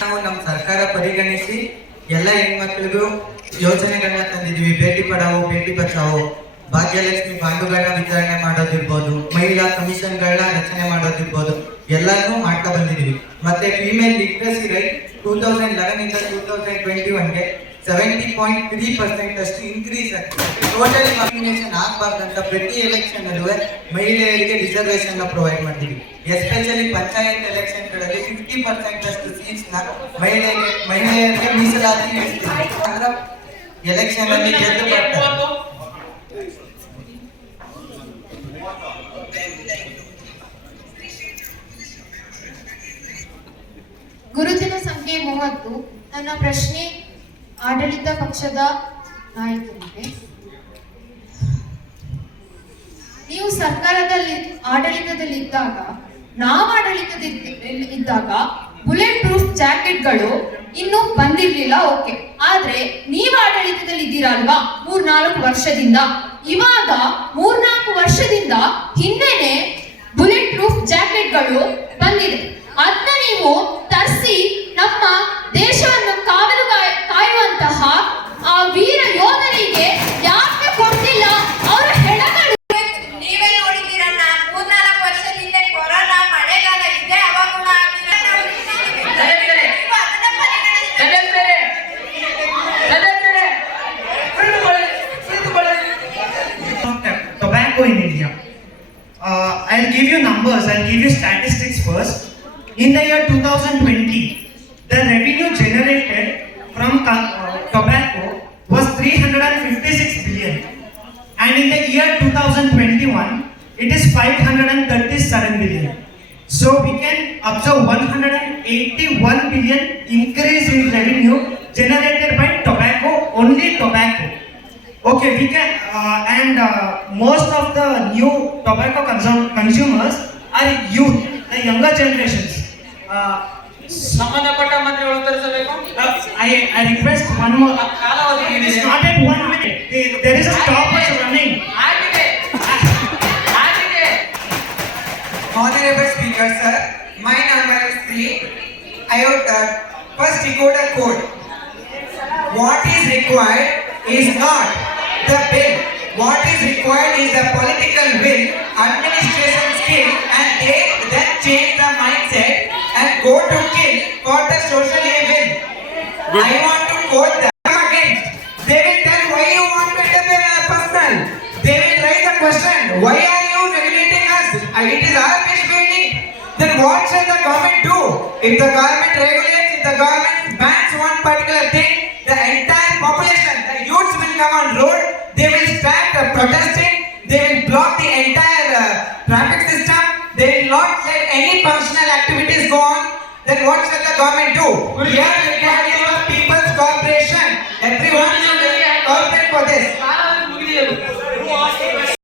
ನಾವು ನಮ್ಮ ಸರ್ಕಾರ ಪರಿಗಣಿಸಿ ಎಲ್ಲ ಹೆಣ್ಮಕ್ಳಿಗೂ ಯೋಜನೆಗಳನ್ನ ತಂದಿದ್ದೀವಿ. ಭೇಟಿ ಪಡಾವೋ ಭೇಟಿ ಬಚಾವೋ, ಭಾಗ್ಯಲಕ್ಷ್ಮಿ ಬಾಂಡುಗಳನ್ನ ವಿತರಣೆ ಮಾಡೋದಿರ್ಬೋದು, ಮಹಿಳಾ ಕಮಿಷನ್ಗಳನ್ನ ರಚನೆ ಮಾಡೋದಿರ್ಬೋದು ಎಲ್ಲಾನು ಮಾಡ್ತಾ ಬಂದಿದ್ದೀವಿ. ಮತ್ತೆ female literacy right two thousand eleven ಇಂದ ಟೂ ತೌಸಂಡ್ ಟ್ವೆಂಟಿ ಒನ್ಗೆ ಸೆವೆಂಟಿ ಪಾಯಿಂಟ್ ತ್ರೀ ಪರ್ಸೆಂಟ್ ಅಷ್ಟು ಇನ್ಕ್ರೀಸ್ ಆಗ್ತದೆ. ಟೋಟಲ್ ಕಾಂಬಿನೇಷನ್ ಆಗಬಾರ್ದಂತ ಪ್ರತಿ ಎಲೆಕ್ಷನ್ ಅಲ್ಲೂ ಮಹಿಳೆಯರಿಗೆ ರಿಸರ್ವೇಶನ್ನ ಪ್ರೊವೈಡ್ ಮಾಡ್ತೀವಿ. ಎಸ್ಪೆಷಲಿ ಪಂಚಾಯತ್ ಎಲೆಕ್ಷನ್ಗಳಲ್ಲಿ ಫಿಫ್ಟಿ ಪರ್ಸೆಂಟ್ ಅಷ್ಟು ಸೀಟ್ಸ್ನ ಮಹಿಳೆಯರಿಗೆ ಮಹಿಳೆಯರಿಗೆ ಮೀಸಲಾತಿ ಎಲೆಕ್ಷನ್ ಅಲ್ಲಿ ಗೆದ್ದು ಗುರುತಿನ ಸಂಖ್ಯೆ ಮೂವತ್ತು. ನನ್ನ ಪ್ರಶ್ನೆ ಆಡಳಿತ ಪಕ್ಷದ ನಾಯಕರಿಗೆ. ನೀವು ಸರ್ಕಾರದಲ್ಲಿ ಆಡಳಿತದಲ್ಲಿದ್ದಾಗ, ನಾವು ಆಡಳಿತದಲ್ಲಿ ಇದ್ದಾಗ ಬುಲೆಟ್ ಪ್ರೂಫ್ ಜಾಕೆಟ್ಗಳು ಇನ್ನೂ ಬಂದಿರ್ಲಿಲ್ಲ, ಓಕೆ. ಆದ್ರೆ ನೀವು ಆಡಳಿತದಲ್ಲಿ ಮೂರು ಮೂರ್ನಾಲ್ಕು ವರ್ಷದಿಂದ. ಇವಾಗ ಮೂರ್ನಾಲ್ಕು ವರ್ಷದಿಂದ ಹಿಂದೆನೆ ಬುಲೆಟ್ ಪ್ರೂಫ್ ಜಾಕೆಟ್ಗಳು ಬಂದಿದೆ. ಅದನ್ನ ನೀವು ತರಿಸಿ Uh, I'll give you numbers, I'll give you statistics first. In the year 2020, the revenue generated from uh, tobacco was 356 billion. And in the year 2021, it is 537 billion. So we can observe 181 billion increase in revenue generated by tobacco, only tobacco. Okay, we can, uh, and uh, most of the new tobacco consum- consumers are youth, the younger generations. Uh, ಸಂಬಂಧಪಟ್ಟ ಮಂತ್ರಿಗಳು ಉತ್ತರಿಸಬೇಕು uh, I, I request one more. ಕಾಲಾವಧಿ It is ಏನಿದೆ? not at one minute. There- There is a stoppage running. ಆಗಿದೆ ಆಗಿದೆ Honorable Speaker, sir, my number is three. I have uh, first decoder code. What is required is not the bill. What is required is the political will, administration skill, and they then change the mindset and go to kill for the social evil. I want to quote them against. They will tell why you want to interfere in our personal. They will raise the question, why are you regulating us? It is our wish we need. Then what shall the government do? If the government regulates, if the government bans one particular thing, come on road, they will start uh, protesting, they will block the entire uh, traffic system, they will not let any functional activities go on. Then what shall the government do? Here we can